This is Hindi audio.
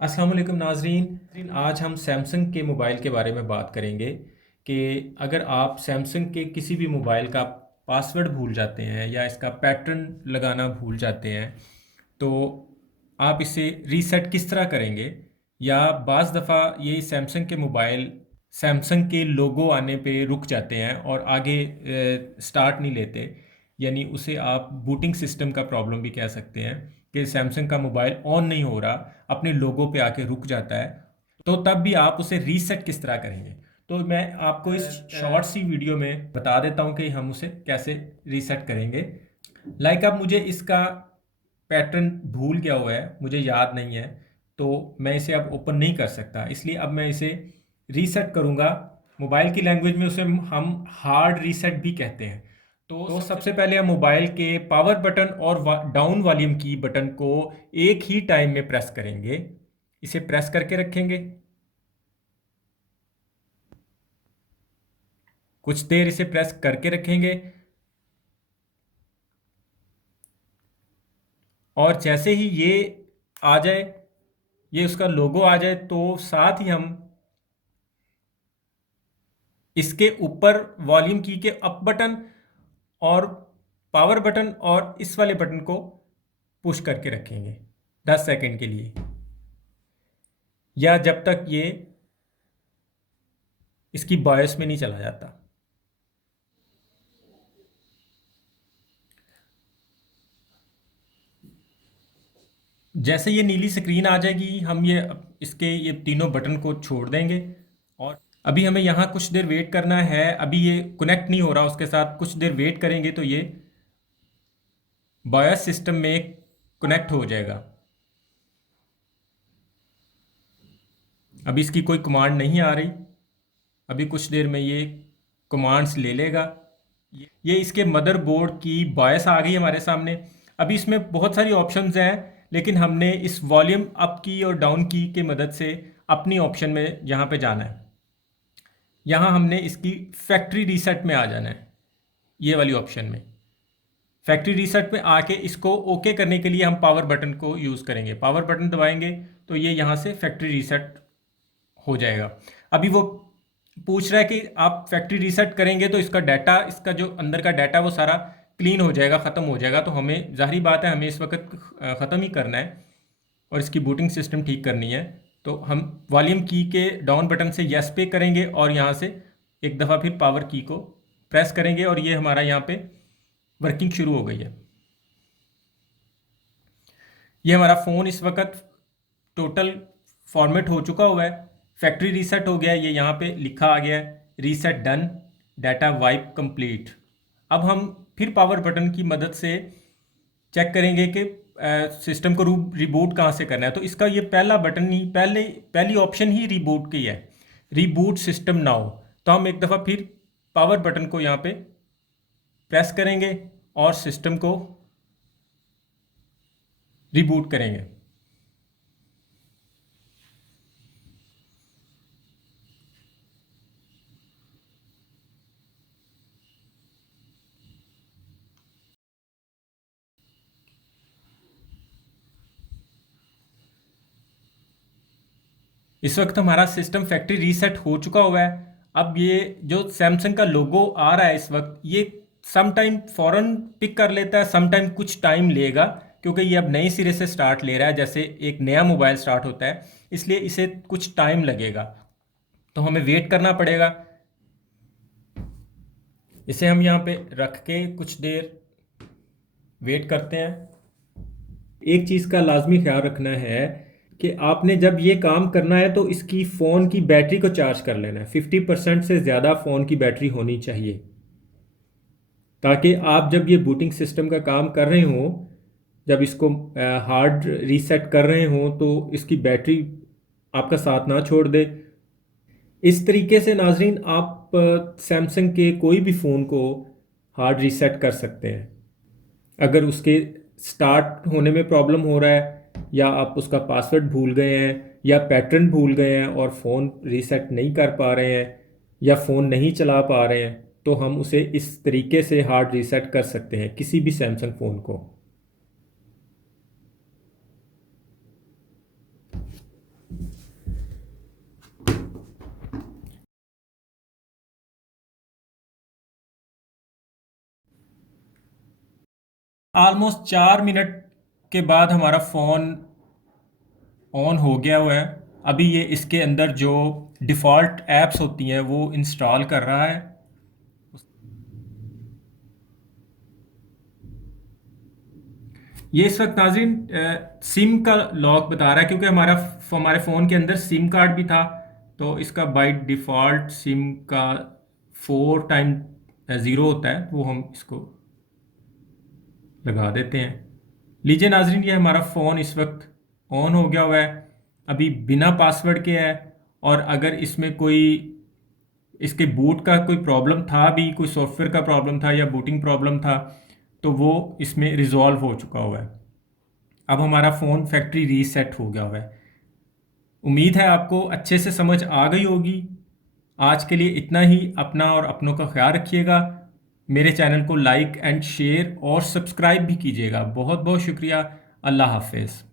अस्सलाम वालेकुम नाजरीन। आज हम सैमसंग के मोबाइल के बारे में बात करेंगे कि अगर आप सैमसंग के किसी भी मोबाइल का पासवर्ड भूल जाते हैं या इसका पैटर्न लगाना भूल जाते हैं तो आप इसे रीसेट किस तरह करेंगे। या बाज़ दफ़ा ये सैमसंग के मोबाइल सैमसंग के लोगो आने पे रुक जाते हैं और आगे स्टार्ट नहीं लेते, यानी उसे आप बूटिंग सिस्टम का प्रॉब्लम भी कह सकते हैं कि सैमसंग का मोबाइल ऑन नहीं हो रहा, अपने लोगो पे आके रुक जाता है। तो तब भी आप उसे रीसेट किस तरह करेंगे। तो मैं आपको इस शॉर्ट सी वीडियो में बता देता हूं कि हम उसे कैसे रीसेट करेंगे। अब मुझे इसका पैटर्न भूल गया हुआ है, मुझे याद नहीं है, तो मैं इसे अब ओपन नहीं कर सकता, इसलिए अब मैं इसे रीसेट करूंगा। मोबाइल की लैंग्वेज में उसे हम हार्ड रीसेट भी कहते हैं। तो सबसे पहले हम मोबाइल के पावर बटन और डाउन वॉल्यूम की बटन को एक ही टाइम में प्रेस करेंगे। इसे प्रेस करके रखेंगे, कुछ देर इसे प्रेस करके रखेंगे और जैसे ही ये आ जाए, ये उसका लोगो आ जाए, तो साथ ही हम इसके ऊपर वॉल्यूम की के अप बटन और पावर बटन और इस वाले बटन को पुश करके रखेंगे 10 सेकंड के लिए, या जब तक ये इसकी बॉयस में नहीं चला जाता। जैसे ये नीली स्क्रीन आ जाएगी, हम ये तीनों बटन को छोड़ देंगे और अभी हमें यहाँ कुछ देर वेट करना है। अभी ये कनेक्ट नहीं हो रहा उसके साथ, कुछ देर वेट करेंगे तो ये बायोस सिस्टम में कनेक्ट हो जाएगा। अभी इसकी कोई कमांड नहीं आ रही, अभी कुछ देर में ये कमांड्स ले लेगा। ये इसके मदरबोर्ड की बायस आ गई हमारे सामने। अभी इसमें बहुत सारी ऑप्शंस हैं, लेकिन हमने इस वॉल्यूम अप की और डाउन की के मदद से अपनी ऑप्शन में यहाँ पे जाना है। यहाँ हमने इसकी फैक्ट्री रीसेट में आ जाना है, ये वाली ऑप्शन में। फैक्ट्री रीसेट में आके इसको ओके करने के लिए हम पावर बटन को यूज़ करेंगे। पावर बटन दबाएंगे तो ये यहाँ से फैक्ट्री रीसेट हो जाएगा। अभी वो पूछ रहा है कि आप फैक्ट्री रीसेट करेंगे तो इसका डाटा, इसका जो अंदर का डाटा वो सारा क्लीन हो जाएगा, ख़त्म हो जाएगा। तो हमें ज़ाहिर बात है, हमें इस वक्त ख़त्म ही करना है और इसकी बूटिंग सिस्टम ठीक करनी है। तो हम वॉल्यूम की के डाउन बटन से यस पे करेंगे और यहाँ से एक दफ़ा फिर पावर की को प्रेस करेंगे और ये हमारा यहाँ पे वर्किंग शुरू हो गई है। ये हमारा फ़ोन इस वक्त टोटल फॉर्मेट हो चुका हुआ है, फैक्ट्री रीसेट हो गया है, ये यहाँ पे लिखा आ गया है reset done, data wipe complete. अब हम फिर पावर बटन की मदद से चेक करेंगे कि सिस्टम को रिबूट कहाँ से करना है। तो इसका ये पहला बटन ही, पहली ऑप्शन ही रिबूट की है, रिबूट सिस्टम नाउ। तो हम एक दफ़ा फिर पावर बटन को यहाँ पे प्रेस करेंगे और सिस्टम को रिबूट करेंगे। इस वक्त हमारा सिस्टम फैक्ट्री रीसेट हो चुका हुआ है। अब ये जो सैमसंग का लोगो आ रहा है इस वक्त, ये सम टाइम फ़ौरन पिक कर लेता है, सम टाइम कुछ टाइम लेगा, क्योंकि ये अब नए सिरे से स्टार्ट ले रहा है, जैसे एक नया मोबाइल स्टार्ट होता है, इसलिए इसे कुछ टाइम लगेगा। तो हमें वेट करना पड़ेगा। इसे हम यहाँ पे रख के कुछ देर वेट करते हैं। एक चीज़ का लाजमी ख्याल रखना है कि आपने जब ये काम करना है तो इसकी फ़ोन की बैटरी को चार्ज कर लेना है। 50% से ज़्यादा फ़ोन की बैटरी होनी चाहिए, ताकि आप जब ये बूटिंग सिस्टम का काम कर रहे हों, जब इसको हार्ड रीसेट कर रहे हों, तो इसकी बैटरी आपका साथ ना छोड़ दे। इस तरीके से नाजरीन आप सैमसंग के कोई भी फ़ोन को हार्ड रीसेट कर सकते हैं। अगर उसके स्टार्ट होने में प्रॉब्लम हो रहा है, या आप उसका पासवर्ड भूल गए हैं, या पैटर्न भूल गए हैं और फ़ोन रीसेट नहीं कर पा रहे हैं, या फ़ोन नहीं चला पा रहे हैं, तो हम उसे इस तरीके से हार्ड रीसेट कर सकते हैं किसी भी सैमसंग फ़ोन को। ऑलमोस्ट 4 मिनट के बाद हमारा फ़ोन ऑन हो गया हुआ है। अभी ये इसके अंदर जो डिफ़ॉल्ट ऐप्स होती हैं वो इंस्टॉल कर रहा है। ये इस वक्त नाज़रीन सिम का लॉक बता रहा है, क्योंकि हमारे फ़ोन के अंदर सिम कार्ड भी था। तो इसका बाय डिफ़ॉल्ट सिम का 4 टाइम ज़ीरो होता है, वो हम इसको लगा देते हैं। लीजिए नाजरीन, ये हमारा फ़ोन इस वक्त ऑन हो गया हुआ है, अभी बिना पासवर्ड के है। और अगर इसमें कोई इसके बूट का कोई प्रॉब्लम था, भी कोई सॉफ्टवेयर का प्रॉब्लम था या बूटिंग प्रॉब्लम था, तो वो इसमें रिजॉल्व हो चुका हुआ है। अब हमारा फ़ोन फैक्ट्री रीसेट हो गया हुआ है। उम्मीद है आपको अच्छे से समझ आ गई होगी। आज के लिए इतना ही। अपना और अपनों का ख्याल रखिएगा। मेरे चैनल को लाइक एंड शेयर और सब्सक्राइब भी कीजिएगा। बहुत बहुत शुक्रिया। अल्लाह हाफिज़।